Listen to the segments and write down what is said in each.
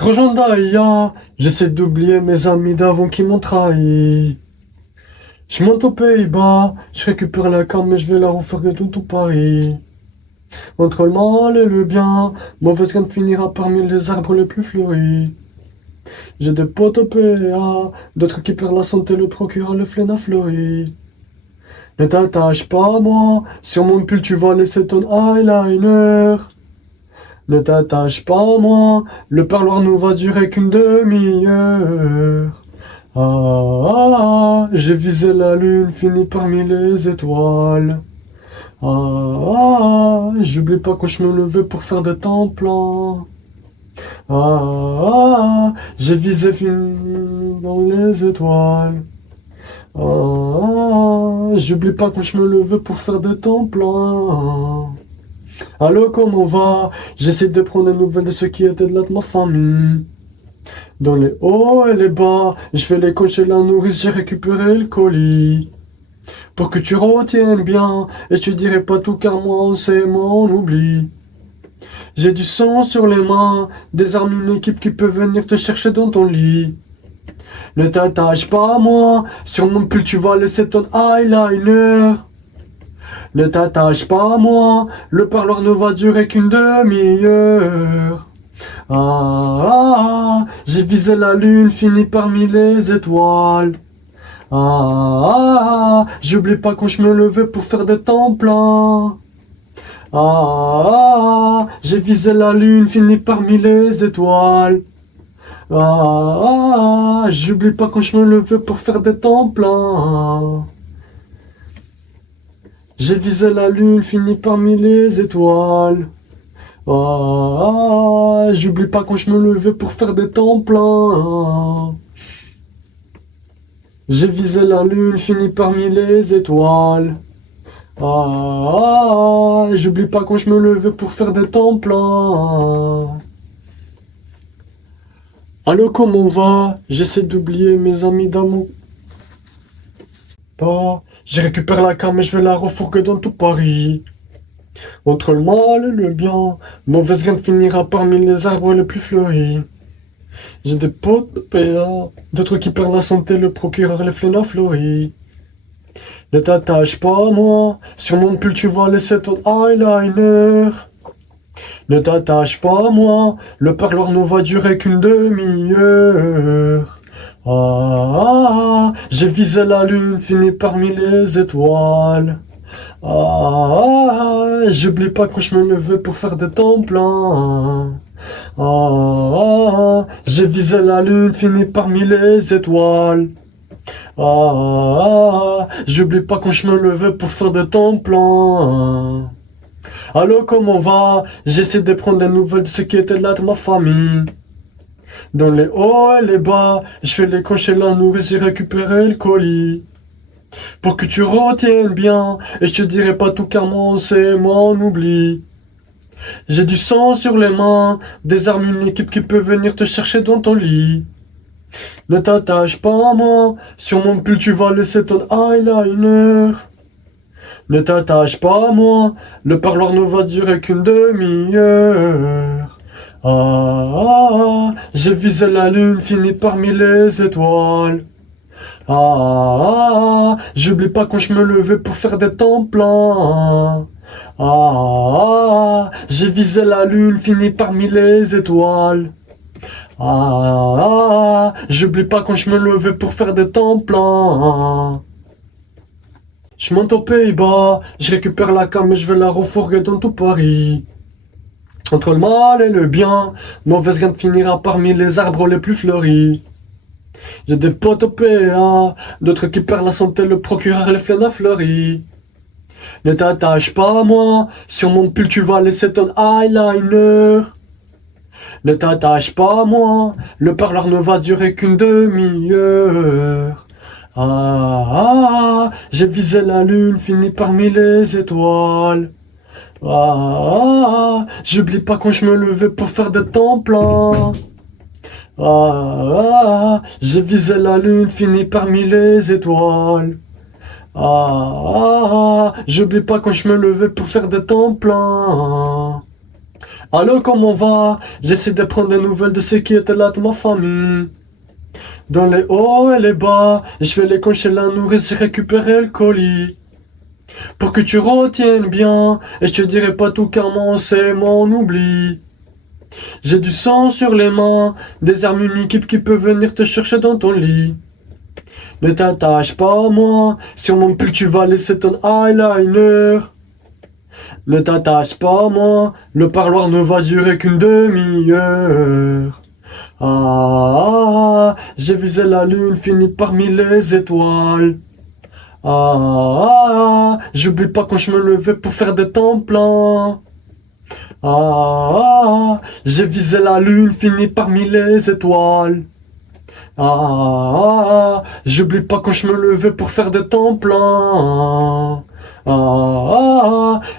Rojandaïa, j'essaie d'oublier mes amis d'avant qui m'ont trahi. Je monte aux Pays-Bas, je récupère la carte mais je vais la refaire de tout Paris. Entre le mal et le bien, mauvaise graine finira parmi les arbres les plus fleuris. J'ai des potes au PA, d'autres qui perdent la santé, le procureur, le flêne a fleuri. Ne t'attache pas à moi, sur mon pull tu vas laisser ton eyeliner. Ne t'attache pas à moi, le parloir ne va durer qu'une demi-heure. J'ai visé la lune, fini parmi les étoiles. J'oublie pas quand je me levais pour faire des temps plans. J'ai visé fini dans les étoiles. J'oublie pas quand je me levais pour faire des temps plans. Allô, comment va? J'essaie de prendre des nouvelles de ceux qui étaient de là de ma famille. Dans les hauts et les bas, je fais les coches et la nourrice, j'ai récupéré le colis. Pour que tu retiennes bien, et je te dirai pas tout car moi c'est mon oubli. J'ai du sang sur les mains, des armes, une équipe qui peut venir te chercher dans ton lit. Ne t'attache pas à moi, sur mon pull tu vas laisser ton eyeliner. Ne t'attache pas à moi, le parloir ne va durer qu'une demi-heure. J'ai visé la lune, fini parmi les étoiles. J'oublie pas quand je me levais pour faire des temps pleins. J'ai visé la lune, fini parmi les étoiles. J'oublie pas quand je me levais pour faire des temps pleins. J'ai visé la lune, fini parmi les étoiles. J'oublie pas quand je me levais pour faire des temps pleins. J'ai visé la lune, fini parmi les étoiles. J'oublie pas quand je me levais pour faire des temps pleins. Allô, comment on va? J'essaie d'oublier mes amis d'amour. Je récupère la carte mais je vais la refourguer dans tout Paris. Entre le mal et le bien, mauvaise graine finira parmi les arbres les plus fleuris. J'ai des potes de PA, d'autres qui perdent la santé, le procureur, les flênes a fleuri. Ne t'attache pas à moi, sur mon pull tu vas laisser ton eyeliner. Ne t'attache pas à moi, le parloir ne va durer qu'une demi-heure. J'ai visé la lune, fini parmi les étoiles. J'oublie pas quand je me levais pour faire des temps pleins. J'ai visé la lune, fini parmi les étoiles. J'oublie pas quand je me levais pour faire des temps pleins. Allô, comment va? J'essaie de prendre des nouvelles de ceux qui étaient là de ma famille. Dans les hauts et les bas, je fais les coches et la nourrice, j'ai récupéré le colis. Pour que tu retiennes bien, et je te dirai pas tout car moi c'est mon oubli. J'ai du sang sur les mains, des armes, une équipe qui peut venir te chercher dans ton lit. Ne t'attache pas à moi, sur mon pull tu vas laisser ton eyeliner. Ne t'attache pas à moi, le parloir ne va durer qu'une demi-heure. J'ai visé la lune, fini parmi les étoiles. J'oublie pas quand je me levais pour faire des temps pleins. J'ai visé la lune, fini parmi les étoiles. J'oublie pas quand je me levais pour faire des temps pleins. Je monte aux Pays-Bas, je récupère la cam et je vais la refourguer dans tout Paris. Entre le mal et le bien, mauvaise graine finira parmi les arbres les plus fleuris. J'ai des potes au PA, d'autres qui perdent la santé, le procureur et les flênes a fleuri. Ne t'attache pas à moi, sur mon pull tu vas laisser ton eyeliner. Ne t'attache pas à moi, le parloir ne va durer qu'une demi-heure. J'ai visé la lune, fini parmi les étoiles. J'oublie pas quand je me levais pour faire des temps pleins. J'ai visé la lune, fini parmi les étoiles. J'oublie pas quand je me levais pour faire des temps pleins. Allô, comment va? J'essaie de prendre des nouvelles de ceux qui étaient là de ma famille. Dans les hauts et les bas, je fais les cons chez la nourrice, j'ai récupéré le colis. Pour que tu retiennes bien, et je te dirai pas tout car c'est mon oubli. J'ai du sang sur les mains, des armes, une équipe qui peut venir te chercher dans ton lit. Ne t'attache pas à moi, sur mon pull tu vas laisser ton eyeliner. Ne t'attache pas à moi, le parloir ne va durer qu'une demi-heure. J'ai visé la lune, fini parmi les étoiles. J'oublie pas quand je me levais pour faire des temps pleins. J'ai visé la lune, fini parmi les étoiles. J'oublie pas quand je me levais pour faire des temps pleins.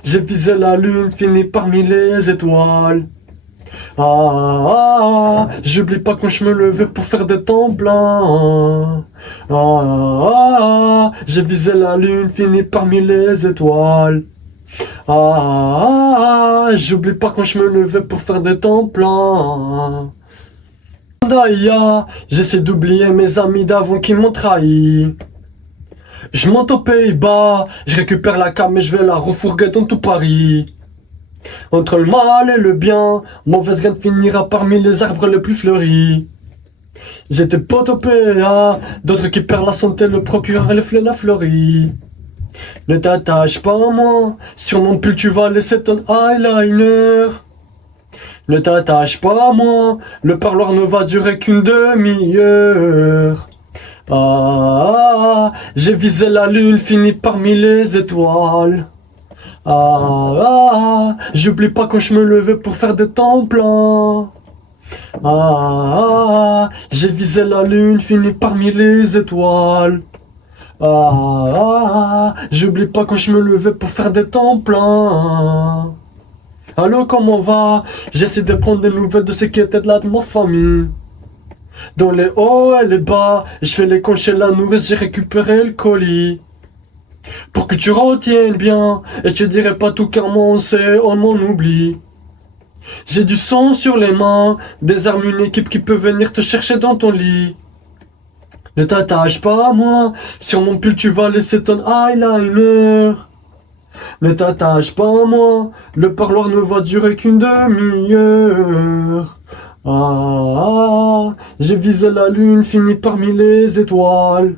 J'ai visé la lune, fini parmi les étoiles. J'oublie pas quand je me levais pour faire des temps pleins. J'ai visé la lune, fini parmi les étoiles. J'oublie pas quand je me levais pour faire des temps pleins. J'essaie d'oublier mes amis d'avant qui m'ont trahi. Je monte aux Pays-Bas, je récupère la cam et je vais la refourguer dans tout Paris. Entre le mal et le bien, mauvaise graine finira parmi les arbres les plus fleuris. J'ai des potes au PA, d'autres qui perdent la santé, le procureur et le flêne fleuri. Ne t'attache pas à moi, sur mon pull tu vas laisser ton eyeliner. Ne t'attache pas à moi, le parloir ne va durer qu'une demi-heure. J'ai visé la lune, fini parmi les étoiles. J'oublie pas quand je me levais pour faire des temps pleins. J'ai visé la lune, fini parmi les étoiles. J'oublie pas quand je me levais pour faire des temps pleins. Allô, comment va? J'essaie de prendre des nouvelles de ceux qui étaient là de ma famille. Dans les hauts et les bas, je fais les cons chez la nourrice, j'ai récupéré le colis. Pour que tu retiennes bien, et je te dirai pas tout car on m'en oublie. J'ai du sang sur les mains, des armes, une équipe qui peut venir te chercher dans ton lit. Ne t'attache pas à moi, sur mon pull tu vas laisser ton eyeliner. Ne t'attache pas à moi, le parloir ne va durer qu'une demi-heure. J'ai visé la lune, fini parmi les étoiles.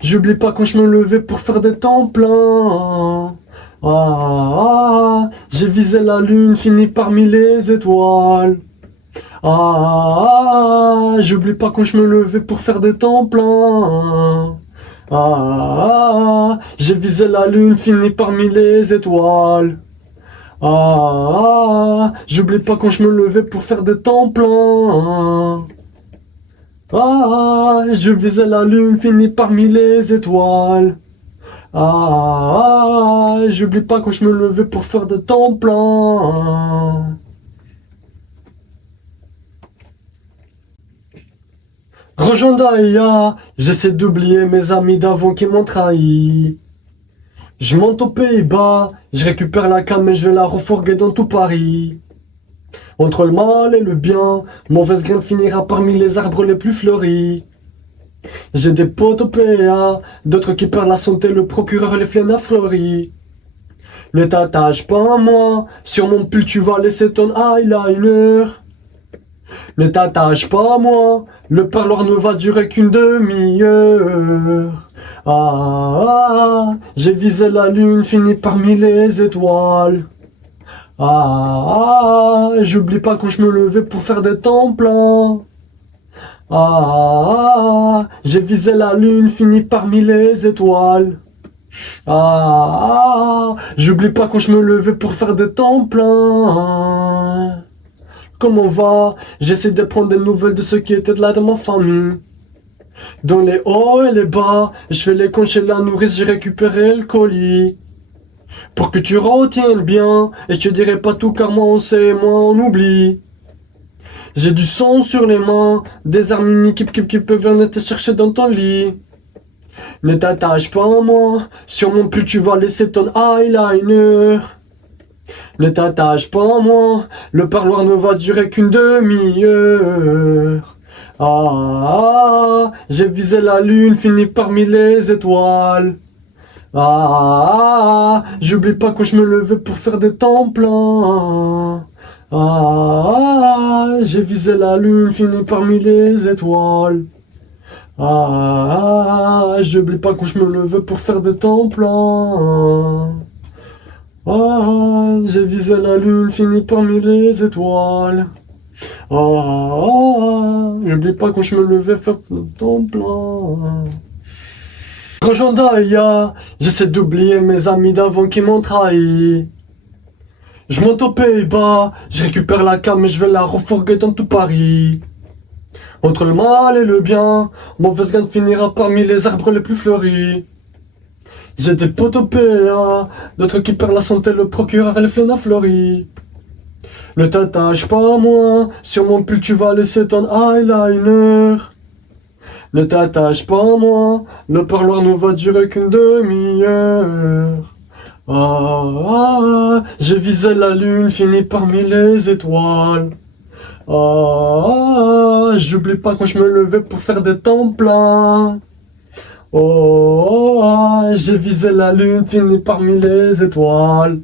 J'oublie pas quand je me levais pour faire des temps pleins. J'ai visé la lune, fini parmi les étoiles. J'oublie pas quand je me levais pour faire des temps pleins. J'ai visé la lune, fini parmi les étoiles. J'oublie pas quand je me levais pour faire des temps pleins. Je visais la lune, fini parmi les étoiles. J'oublie pas quand je me levais pour faire des temps pleins. Rejoins Daïa, j'essaie d'oublier mes amis d'avant qui m'ont trahi. Je monte aux Pays-Bas, je récupère la cam et je vais la refourguer dans tout Paris. Entre le mal et le bien, mauvaise graine finira parmi les arbres les plus fleuris. J'ai des potes au PA, d'autres qui perdent la santé, le procureur et les flênes fleuris. Ne t'attache pas à moi, sur mon pull tu vas laisser ton eyeliner. Ne t'attache pas à moi, le parloir ne va durer qu'une demi-heure. J'ai visé la lune, fini parmi les étoiles. J'oublie pas quand je me levais pour faire des temps pleins. J'ai visé la lune, fini parmi les étoiles. J'oublie pas quand je me levais pour faire des temps pleins. Comment va? J'essaie de prendre des nouvelles de ceux qui étaient là de ma famille. Dans les hauts et les bas, je fais les cons chez la nourrice, j'ai récupéré le colis. Pour que tu retiennes bien, et je te dirai pas tout car moi on oublie. J'ai du sang sur les mains, des armes, une équipe qui peut venir te chercher dans ton lit. Ne t'attache pas à moi, sur mon pull tu vas laisser ton eyeliner. Ne t'attache pas à moi, le parloir ne va durer qu'une demi-heure. J'ai visé la lune, fini parmi les étoiles. J'oublie pas quand je me levais pour faire des temps pleins. J'ai visé la lune, fini parmi les étoiles. J'oublie pas quand je me levais pour faire des temps pleins. J'ai visé la lune, fini parmi les étoiles. J'oublie pas quand je me levais faire des temps pleins. Quand j'en daïa, j'essaie d'oublier mes amis d'avant qui m'ont trahi. Je monte aux Pays-Bas, je récupère la cam et je vais la refourguer dans tout Paris. Entre le mal et le bien, mauvaise gagne finira parmi les arbres les plus fleuris. J'ai des potes au PA, d'autres qui perdent la santé, le procureur et les fleurs fleuris. Ne t'attache pas à moi, sur mon pull tu vas laisser ton eyeliner. Ne t'attache pas à moi, le parloir ne va durer qu'une demi-heure. J'ai visé la lune, fini parmi les étoiles. J'oublie pas quand je me levais pour faire des temps pleins. J'ai visé la lune, fini parmi les étoiles.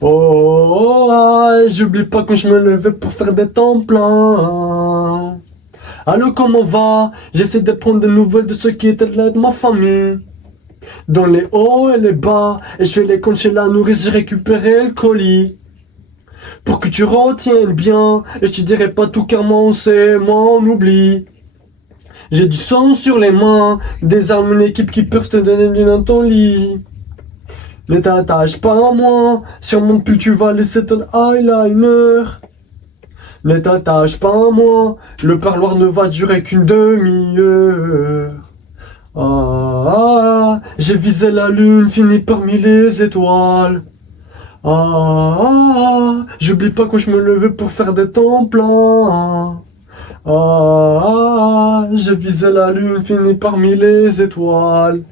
J'oublie pas quand je me levais pour faire des temps pleins. Allô, comment va? J'essaie de prendre des nouvelles de ceux qui étaient là de ma famille. Dans les hauts et les bas, et je fais les comptes chez la nourrice, j'ai récupéré le colis. Pour que tu retiennes bien, et je te dirai pas tout car moi on sait, moi on oublie. J'ai du sang sur les mains, des armes, une équipe qui peuvent te donner du dans ton lit. Ne t'attache pas à moi, sur mon pull tu vas laisser ton eyeliner. Ne t'attache pas à moi, le parloir ne va durer qu'une demi-heure. J'ai visé la lune, fini parmi les étoiles. J'oublie pas quand je me levais pour faire des temps pleins. J'ai visé la lune, fini parmi les étoiles.